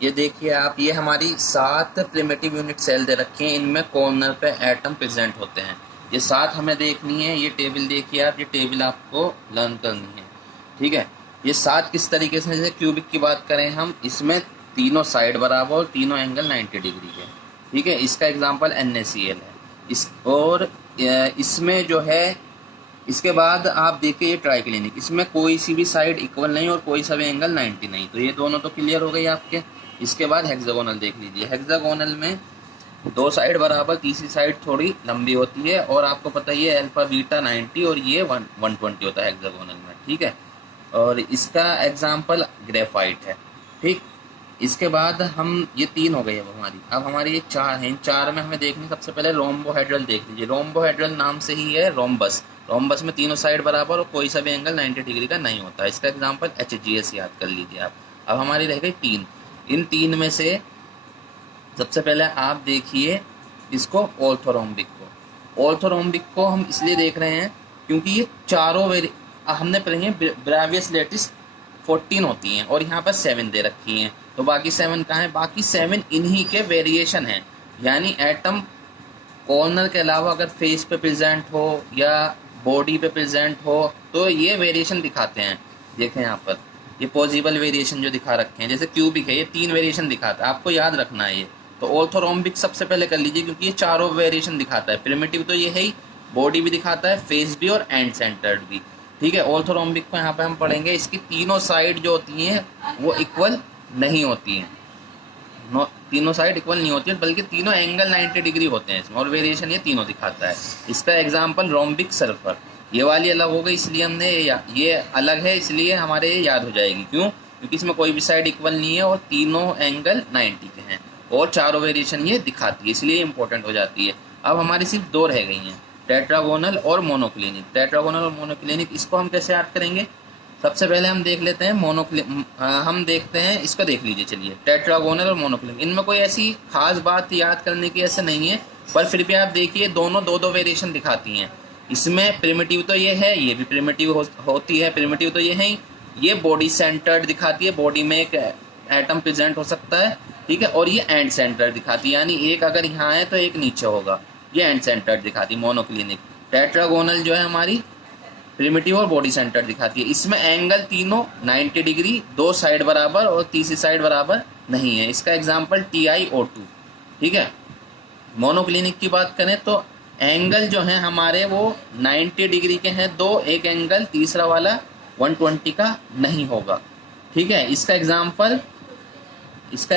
ये देखिए आप, ये हमारी 7 प्रिमिटिव यूनिट सेल दे रखे हैं, इनमें कॉर्नर पे एटम प्रेजेंट होते हैं। ये 7 हमें देखनी है। ये टेबल देखिए आप, ये टेबल आपको लर्न करनी है, ठीक है। ये 7 किस तरीके से, जैसे क्यूबिक की बात करें हम, इसमें तीनों साइड बराबर और तीनों एंगल 90 डिग्री के, ठीक है। इसका एग्जाम्पल NaCl है। और इसमें जो है, इसके बाद आप देखिए ये ट्राइक्लिनिक, इसमें कोई सी भी साइड इक्वल नहीं और कोई सा भी एंगल 90 नहीं, तो ये दोनों तो क्लियर हो गई आपके। इसके बाद हेक्सागोनल देख लीजिए। हेक्सागोनल में 2 साइड बराबर, तीसरी साइड थोड़ी लंबी होती है, और आपको पता ही है अल्फा बीटा 90 और ये 120 होता है हेक्सागोनल में, ठीक है। और इसका एग्जाम्पल ग्रेफाइट है, ठीक। इसके बाद हम, ये 3 हो गई अब हमारी। अब हमारी ये 4 हैं। इन 4 में हमें देखनी, सबसे पहले रोम्बोहेड्रल देख लीजिए। रोम्बोहेड्रल नाम से ही है रोम्बस। रोम्बस में तीनों साइड बराबर और कोई सा भी एंगल 90 डिग्री का नहीं होता। इसका एग्जाम्पल HGS याद कर लीजिए आप। अब हमारी रह गई 3। इन 3 में से सबसे पहले आप देखिए इसको, ऑर्थोरोम्बिक को। ऑर्थोरोम्बिक को हम इसलिए देख रहे हैं क्योंकि ये चारों हमने पढ़ी है ब्रेवियस लेटिस 14 होती हैं, और यहाँ पर 7 दे रखी हैं। तो बाकी 7 कहाँ है? बाकी 7 इन्हीं के वेरिएशन हैं। यानी एटम कॉर्नर के अलावा अगर फेस पे प्रेजेंट हो या बॉडी पे प्रेजेंट हो तो ये वेरिएशन दिखाते हैं। देखें यहाँ पर ये पॉसिबल वेरिएशन जो दिखा रखे हैं, जैसे क्यूबिक है, ये 3 वेरिएशन दिखाता है, आपको याद रखना है ये। तो ऑर्थोरोम्बिक सबसे पहले कर लीजिए, क्योंकि ये चारों वेरिएशन दिखाता है। प्रिमिटिव तो ये है ही, बॉडी भी दिखाता है, फेस भी और एंड सेंटर्ड भी, ठीक है। ऑर्थोरोम्बिक को यहाँ पे हम पढ़ेंगे, इसकी तीनों साइड जो होती हैं वो इक्वल नहीं होती हैं। तीनों साइड इक्वल नहीं होती है, बल्कि तीनों एंगल 90 डिग्री होते हैं इसमें, और वेरिएशन ये तीनों दिखाता है। इसका एग्जांपल रोम्बिक सल्फर। ये वाली अलग हो गई, इसलिए हमने ये अलग है, इसलिए हमारे ये याद हो जाएगी। क्यों? क्योंकि इसमें कोई भी साइड इक्वल नहीं है और तीनों एंगल 90 के हैं, और चारों वेरिएशन ये दिखाती है, इसलिए इंपॉर्टेंट हो जाती है। अब हमारी सिर्फ 2 रह गई हैं, टेट्रागोनल और मोनोक्लिनिक। टेट्रागोनल और मोनोक्लिनिक, इसको हम कैसे याद करेंगे? सबसे पहले हम देख लेते हैं हम देखते हैं, इसको देख लीजिए। चलिए, टेट्रागोनल और मोनोक्लिनिक, इनमें कोई ऐसी खास बात याद करने की ऐसे नहीं है, पर फिर भी आप देखिए दोनों 2-2 वेरिएशन दिखाती हैं। इसमें प्रिमिटिव तो ये है, ये भी प्रिमिटिव होती है, प्रिमिटिव तो ये है ही। ये बॉडी सेंटर्ड दिखाती है, बॉडी में एक एटम प्रेजेंट हो सकता है, ठीक है। और ये एंड सेंटर्ड दिखाती है, यानी एक अगर यहाँ है तो एक नीचे होगा, ये एंड सेंटर्ड दिखाती है मोनोक्लिनिक। टेट्रागोनल जो है हमारी प्रिमिटिव और बॉडी सेंटर दिखाती है। इसमें एंगल तीनों 90 डिग्री, 2 साइड बराबर और तीसरी साइड बराबर नहीं है। इसका एग्जांपल TiO2, ठीक है। मोनोक्लिनिक की बात करें तो एंगल जो है हमारे वो 90 डिग्री के हैं, 2, एक एंगल तीसरा वाला 120 का नहीं होगा, ठीक है। इसका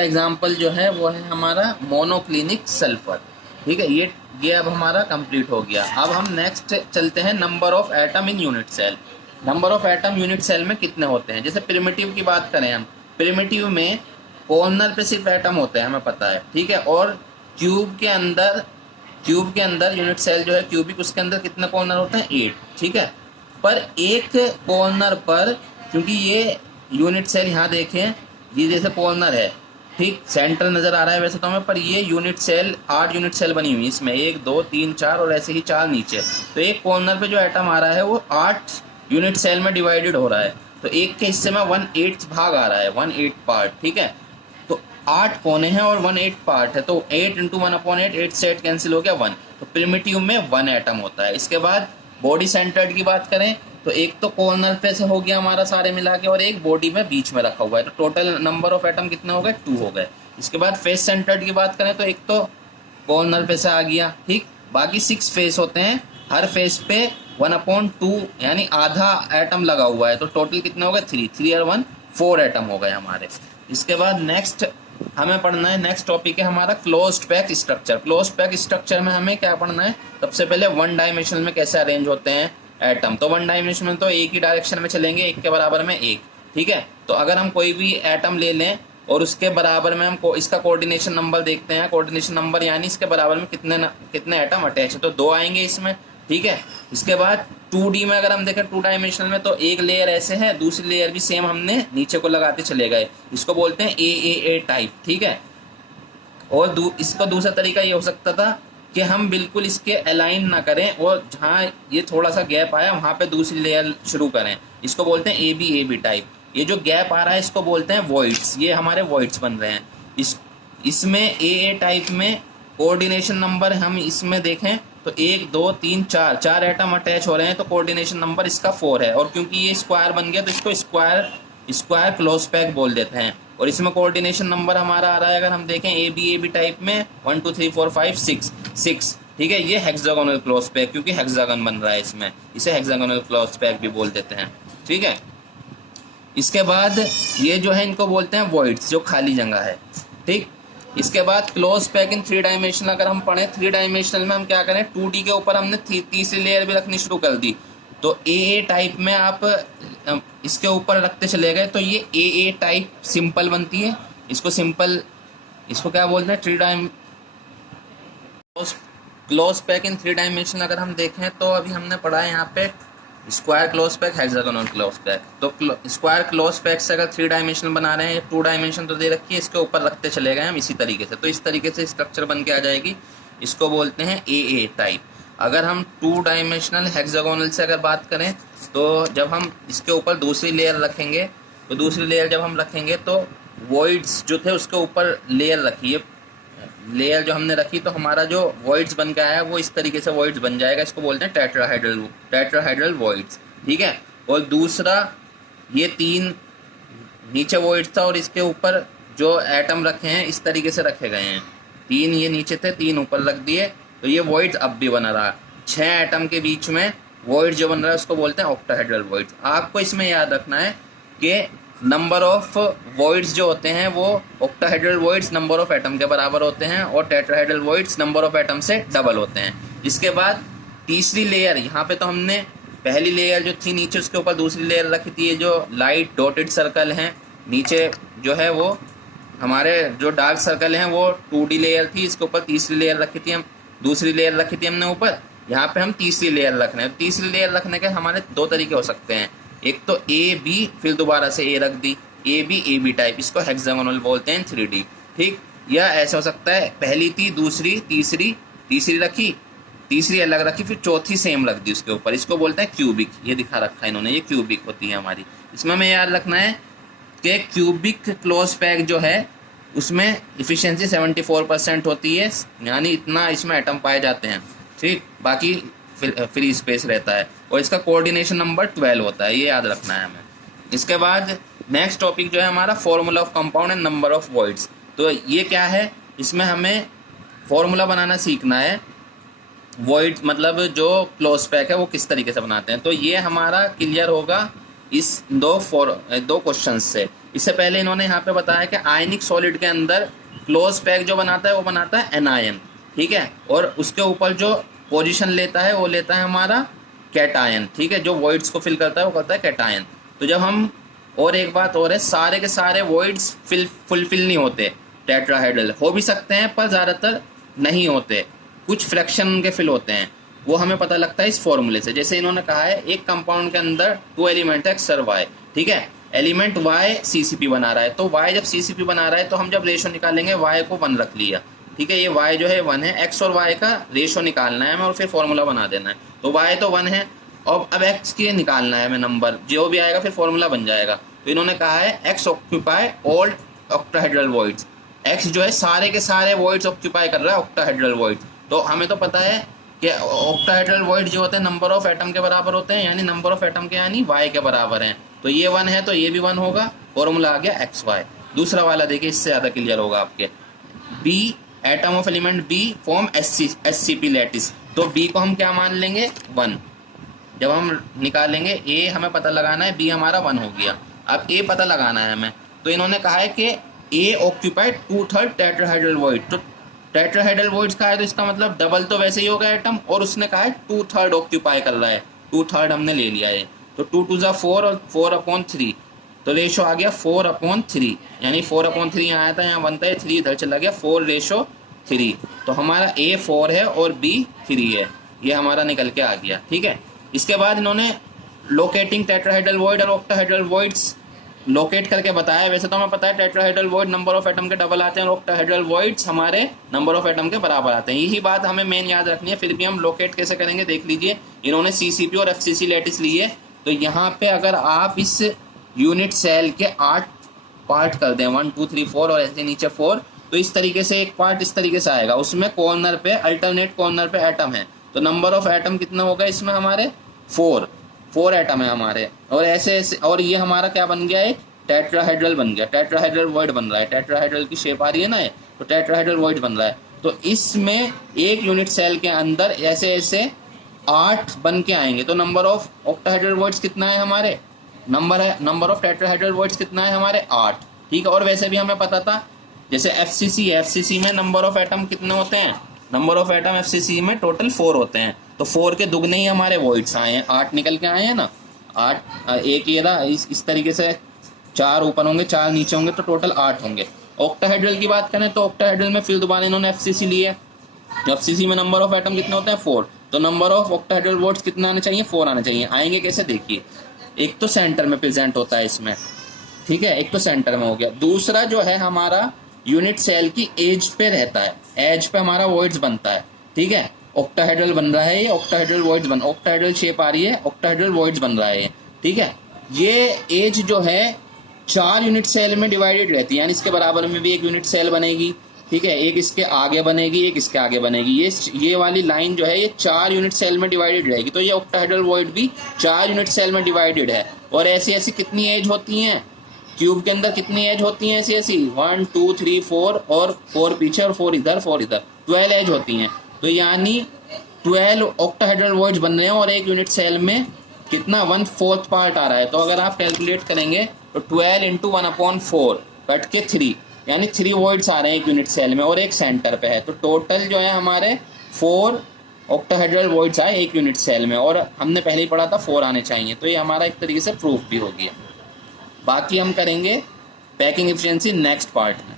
एग्जाम्पल जो है वो है हमारा मोनोक्लिनिक सल्फर, ठीक है। ये अब हमारा कंप्लीट हो गया। अब हम नेक्स्ट चलते हैं, number of atom in unit cell. Number of atom unit cell में कितने होते हैं? जैसे प्रिमिटिव की बात करें हम, प्रिमिटिव में कॉर्नर पे सिर्फ एटम होते हैं, हमें पता है, ठीक है। और क्यूब के अंदर यूनिट सेल जो है क्यूबिक, उसके अंदर कितने कॉर्नर होते हैं? 8, ठीक है। पर एक कॉर्नर पर, क्योंकि ये यूनिट सेल यहाँ देखें, ये जैसे कॉर्नर है, ठीक, सेंटर नजर आ रहा है वैसे तो हमें, पर ये यूनिट सेल 8 यूनिट सेल बनी हुई, इसमें 1 2 3 4 और ऐसे ही 4 नीचे। तो एक कॉर्नर पे जो एटम आ रहा है वो 8 यूनिट सेल में डिवाइडेड हो रहा है, तो एक के हिस्से में 1/8 भाग आ रहा है, 1/8 पार्ट, ठीक है। तो 8 कोने हैं और 1/8 पार्ट है, तो 8 × 1/8, 8 से 8 कैंसिल हो गया 1। तो प्रिमिटिव में 1 एटम होता है। इसके बाद बॉडी सेंटर्ड की बात करें तो एक तो कॉर्नर पे से हो गया हमारा सारे मिला के, और एक बॉडी में बीच में रखा हुआ है, तो टोटल नंबर ऑफ एटम कितने हो गए? 2 हो गए। इसके बाद फेस सेंटर्ड की बात करें तो एक तो कॉर्नर पे से आ गया, ठीक, बाकी 6 फेस होते हैं, हर फेस पे 1/2 यानी आधा एटम लगा हुआ है, तो टोटल कितने हो गए? 3 और 1 4 एटम हो गए हमारे। इसके बाद नेक्स्ट हमें पढ़ना है, नेक्स्ट टॉपिक है हमारा closed pack structure. Closed pack structure में हमें क्या पढ़ना है? सबसे पहले 1 डायमेंशनल में कैसे अरेंज होते हैं एटम। तो 1 डायमेंशन में तो एक ही डायरेक्शन में चलेंगे, एक के बराबर में एक, ठीक है। तो अगर हम कोई भी एटम ले लें और उसके बराबर में हम इसका कोऑर्डिनेशन नंबर देखते हैं, कोऑर्डिनेशन नंबर यानी इसके बराबर में कितने एटम अटैच है, तो 2 आएंगे इसमें, ठीक है। इसके बाद 2D में अगर हम देखें 2 डायमेंशनल में, तो एक लेयर ऐसे है, दूसरी लेयर भी सेम हमने नीचे को लगाते चले गए, इसको बोलते हैं AAA टाइप, ठीक है। और इसका दूसरा तरीका ये हो सकता था कि हम बिल्कुल इसके अलाइन ना करें और जहाँ ये थोड़ा सा गैप आया वहाँ पे दूसरी लेयर शुरू करें, इसको बोलते हैं AB टाइप। ये जो गैप आ रहा है इसको बोलते हैं वॉइड्स, ये हमारे वॉइड्स बन रहे हैं। इसमें ए टाइप में कोऑर्डिनेशन नंबर हम इसमें देखें तो 1 2 3 4 एटम अटैच हो रहे हैं, तो कोऑर्डिनेशन नंबर इसका 4 है। और क्योंकि ये स्क्वायर बन गया तो इसको स्क्वायर क्लोज पैक बोल देते हैं। और इसमें कोऑर्डिनेशन नंबर हमारा आ रहा है, अगर हम देखें ए बी टाइप में 1 2 3 4 5 6, ठीक है। ये हेक्सागोनल क्लोज पैक, क्योंकि हेक्सागन बन रहा है इसमें, इसे हेक्सागोनल क्लोज पैक भी बोल देते हैं, ठीक है। इसके बाद ये जो है इनको बोलते हैं वॉइड्स, जो खाली जगह है, ठीक। इसके बाद क्लोज पैक इन 3 डायमेंशनल अगर हम पढ़ें, 3 डायमेंशनल में हम क्या करें, 2D के ऊपर हमने तीसरी लेयर भी रखनी शुरू कर दी। तो ए टाइप में आप इसके ऊपर रखते चले गए तो ये ए टाइप सिंपल बनती है। इसको क्या बोलते हैं, 3 डायमेंशनल क्लोज पैक इन 3 डायमेंशन अगर हम देखें तो अभी हमने पढ़ा है यहाँ पे square close pack, hexagonal close pack. तो स्क्वायर क्लोज पैक से अगर 3 डायमेंशन बना रहे हैं, 2 डायमेंशन तो दे रखी है, इसके ऊपर रखते चले गए हम इसी तरीके से, तो इस तरीके से स्ट्रक्चर बन के आ जाएगी। इसको बोलते हैं ए टाइप। अगर हम 2 डायमेंशनल हेक्सागोनल से अगर बात करें तो जब हम इसके ऊपर दूसरी लेयर रखेंगे, तो दूसरी लेयर जब हम रखेंगे तो वॉइड्स जो थे उसके ऊपर लेयर रखी है, लेयर जो हमने रखी, तो हमारा जो वॉइड्स बन के आया वो इस तरीके से वॉइड्स बन जाएगा। इसको बोलते हैं टेट्राहेड्रल वॉइड्स, ठीक है। और दूसरा ये 3 नीचे वॉइड्स था और इसके ऊपर जो एटम रखे हैं इस तरीके से रखे गए हैं, 3 ये नीचे थे, 3 ऊपर रख दिए, तो ये वॉइड्स अब भी बना रहा। 6 एटम के बीच में वॉइड जो बन रहा है उसको बोलते हैं ऑक्टाहेड्रल वॉइड्स। आपको इसमें याद रखना है कि नंबर ऑफ वॉइड्स जो होते हैं वो octahedral voids number of atom के बराबर होते हैं और tetrahedral voids number of atom से डबल होते हैं। इसके बाद तीसरी लेयर, यहाँ पे तो हमने पहली लेयर जो थी नीचे उसके ऊपर दूसरी लेयर रखी थी, ये जो लाइट डॉटेड सर्कल हैं नीचे जो है वो हमारे जो डार्क सर्कल हैं वो 2D लेयर थी, इसके ऊपर तीसरी लेयर रखी थी, हम दूसरी लेयर रखी थी हमने ऊपर, यहाँ पे हम तीसरी लेयर रख रहे हैं। तीसरी लेयर रखने के हमारे 2 तरीके हो सकते हैं, एक तो ए बी, फिर दोबारा से ए रख दी, ए बी टाइप, इसको हेक्सागोनल बोलते हैं 3D, ठीक। या ऐसा हो सकता है पहली थी दूसरी तीसरी रखी, तीसरी अलग रखी, फिर चौथी सेम रख दी उसके ऊपर, इसको बोलते हैं क्यूबिक। ये दिखा रखा है इन्होंने, ये क्यूबिक होती है हमारी। इसमें हमें याद रखना है कि क्यूबिक क्लोज पैक जो है उसमें इफिशियंसी 74% होती है, यानी इतना इसमें एटम पाए जाते हैं, ठीक। बाकी फ्री स्पेस रहता है और इसका कोऑर्डिनेशन नंबर 12 होता है, ये याद रखना है हमें। इसके बाद नेक्स्ट टॉपिक जो है हमारा formula of compound and number of voids. तो ये क्या है, इसमें हमें फॉर्मूला बनाना सीखना है, वॉइड मतलब जो क्लोज पैक है वो किस तरीके से बनाते हैं। तो ये हमारा क्लियर होगा इस 2 क्वेश्चन से। इससे पहले इन्होंने यहाँ पे बताया कि आयनिक सॉलिड के अंदर क्लोज पैक जो बनाता है वो बनाता है एनायन, ठीक है। और उसके ऊपर जो पोजीशन लेता है वो लेता है हमारा कैटायन, ठीक है। जो वॉइड्स को फिल करता है वो करता है कैटायन। तो जब हम, और एक बात और है, सारे के सारे वॉइड्स फुलफिल नहीं होते, टेट्राहेड्रल हो भी सकते हैं पर ज़्यादातर नहीं होते, कुछ फ्रैक्शन उनके फिल होते हैं, वो हमें पता लगता है इस फॉर्मूले से। जैसे इन्होंने कहा है एक कंपाउंड के अंदर 2 एलिमेंट है एक्स और वाई, ठीक है। एलिमेंट वाई CCP बना रहा है, तो वाई जब CCP बना रहा है तो हम जब रेशो निकालेंगे वाई को 1 रख लिया, ठीक है। ये y जो है 1 है, x और y का रेशो निकालना है हमें और फिर फॉर्मूला बना देना है। तो y तो 1 है और अब x के निकालना है हमें नंबर, जो भी आएगा फिर फॉर्मूला बन जाएगा। तो इन्होंने कहा है x occupy all octahedral voids, x जो है सारे के सारे वॉइड्स ऑक्यूपाई कर रहा है ऑक्टाहेड्रल वॉइड्स। तो हमें तो पता है कि ऑक्टाहेड्रल वॉइड जो होते हैं नंबर ऑफ एटम के बराबर होते हैं, यानी नंबर ऑफ एटम के यानी y के बराबर हैं। तो ये 1 है तो ये भी 1 होगा, फॉर्मूला आ गया XY। दूसरा वाला देखिए, इससे ज़्यादा क्लियर होगा आपके। B atom of element B form SCP lattice, तो B को हम क्या मान लेंगे 1। जब हम निकालेंगे A हमें पता लगाना है, B हमारा 1 हो गया। अब A पता लगाना है हमें, तो इन्होंने कहा है कि A ऑक्यूपाइड 2/3 टेट्राहेड्रल वॉइड। तो टेट्राहेड्रल वॉइड्स का है तो इसका मतलब डबल तो वैसे ही होगा एटम, और उसने कहा है 2/3 ऑक्यूपाई कर रहा है, 2/3 हमने ले लिया है। तो 2 2 4 और 4/3, तो रेशो आ गया 4/3, यानी 4/3 यहाँ आया था, यहाँ बनता है 3 इधर चला गया, 4:3। तो हमारा A 4 है और B 3 है, ये हमारा निकल के आ गया, ठीक है। इसके बाद इन्होंने लोकेटिंग टेट्राहेड्रल वॉइड और ऑक्टाहेड्रल वॉइड्स लोकेट करके बताया। वैसे तो हमें पता है tetrahedral void number of atom के डबल आते हैं और ऑक्टाहेड्रल वॉइड्स हमारे नंबर ऑफ एटम के बराबर आते हैं, यही बात हमें मेन याद रखनी है। फिर भी हम लोकेट कैसे करेंगे देख लीजिए। इन्होंने CCP और FCC लैटिस ली है, तो यहाँ पे अगर आप इस यूनिट सेल के 8 पार्ट कर दें 1 2 3 4 और ऐसे नीचे 4, तो इस तरीके से एक पार्ट इस तरीके से आएगा, उसमें कॉर्नर पे अल्टरनेट कॉर्नर पे एटम है, तो नंबर ऑफ एटम कितना होगा इसमें हमारे 4 एटम है हमारे। और ऐसे ऐसे, और ये हमारा क्या बन गया, एक टेट्राहेड्रल बन गया, टेट्राहेड्रल वॉइड बन रहा है, टेट्राहेड्रल की शेप आ रही है ना ये, तो टेट्राहेड्रल वॉइड बन रहा है। तो इसमें एक यूनिट सेल के अंदर ऐसे ऐसे 8 बन के आएंगे, तो नंबर ऑफ ऑक्टाहेड्रल वॉइड्स कितना है हमारे, नंबर ऑफ टेट्राहेड्रल वॉइड्स कितना है हमारे 8, ठीक है। और वैसे भी हमें पता था, जैसे एफसीसी है, एफसीसी में नंबर ऑफ एटम कितने होते हैं, नंबर ऑफ एटम एफसीसी में टोटल 4 होते हैं, तो 4 के दुगने ही हमारे वॉइड्स आए हैं, 8 निकल के आए हैं ना, 8 एक ये रहा, इस तरीके से 4 ऊपर होंगे 4 नीचे होंगे, तो टोटल 8 होंगे। ऑक्टाहेड्रल की बात करें तो ऑक्टाहेड्रल में फिर दोबारा इन्होंने एफसीसी ली है, एफसीसी में नंबर ऑफ एटम कितने होते हैं 4, तो नंबर ऑफ ऑक्टाहेड्रल वॉइड्स कितना आने चाहिए 4 आने चाहिए। आएंगे कैसे देखिए, एक तो सेंटर में प्रेजेंट होता है इसमें, ठीक है, एक तो सेंटर में हो गया, दूसरा जो है हमारा यूनिट सेल की एज पे रहता है, एज पे हमारा वॉइड्स बनता है, ठीक है। ऑक्टाहेड्रल बन रहा है ये, ऑक्टाहेड्रल वॉइड्स बन, ऑक्टाहेड्रल शेप आ रही है, ऑक्टाहेड्रल वॉइड्स बन रहा है ये, ठीक है। ये एज जो है 4 यूनिट सेल में डिवाइडेड रहती है, यानी इसके बराबर में भी एक यूनिट सेल बनेगी, ठीक है, एक इसके आगे बनेगी, एक इसके आगे बनेगी, ये वाली लाइन जो है ये 4 यूनिट सेल में डिवाइडेड रहेगी, तो ये ऑक्टाहेड्रल वॉइड भी 4 यूनिट सेल में डिवाइडेड है। और ऐसी ऐसी कितनी एज होती हैं क्यूब के अंदर, कितनी एज होती हैं ऐसी ऐसी 1 2 3 4 और 4 पीछे और 4 इधर 4 इधर, 12 एज होती हैं, तो यानी 12 ऑक्टाहेड्रल वॉइड्स बन रहे हैं, और एक यूनिट सेल में कितना 1/4 पार्ट आ रहा है। तो अगर आप कैलकुलेट करेंगे तो 12 × 1/4 कट के 3, यानी 3 वॉइड्स आ रहे हैं एक यूनिट सेल में, और एक सेंटर पे है, तो टोटल जो है हमारे 4 ऑक्टाहेड्रल वॉइड्स आए एक यूनिट सेल में, और हमने पहले ही पढ़ा था 4 आने चाहिए, तो ये हमारा एक तरीके से प्रूफ भी हो गया। बाकी हम करेंगे पैकिंग एफिशिएंसी नेक्स्ट पार्ट में।